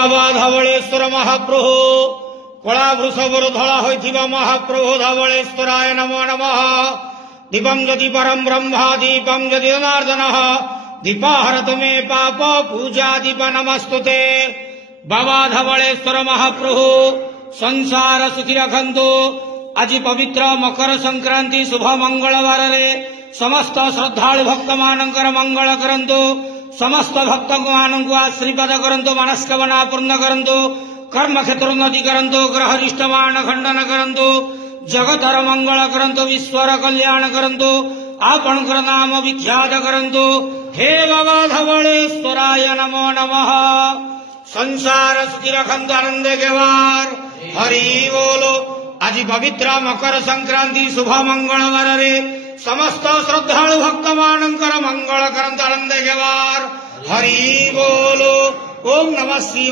बाबा धवळेश्वर महाप्रभु कला वृषभर धला होइथिबा महाप्रभु धवळेश्वराय नमो नमः। दीपं ज्योति परम ब्रह्मा दीपं ज्योति जनार्दनः दीपाहरत मे पाप पूजा दीप नमस्तुते। बाबा धवळेश्वर महाप्रभु संसार सुखी रखंतु। आज पवित्र मकर संक्रांति शुभ मंगलवार रे समस्त श्रद्धालु भक्त मानकर मंगल करंतु। समस्त भक्त मानक आशीर्वाद करंतु। मनस्कामना पूर्ण करंतु। कर्म क्षेत्र उन्नति करंतु। ग्रह रिष्टमान खंडन करंतु। जगतर मंगल करंतु। विश्वर कल्याण करंतु। आपणकर नाम विख्यात करंतु। हे बाबा धवळेश्वराय नमो नमः। संसार सुखी रखंतु आनंद केवार हरि बोलो। आज पवित्र मकर संक्रांति शुभ मंगलवार रे समस्त श्रद्धालु भक्त मानकर मंगल करंतु आनंद केवार हरि बोलो। ओम नमः शिवाय।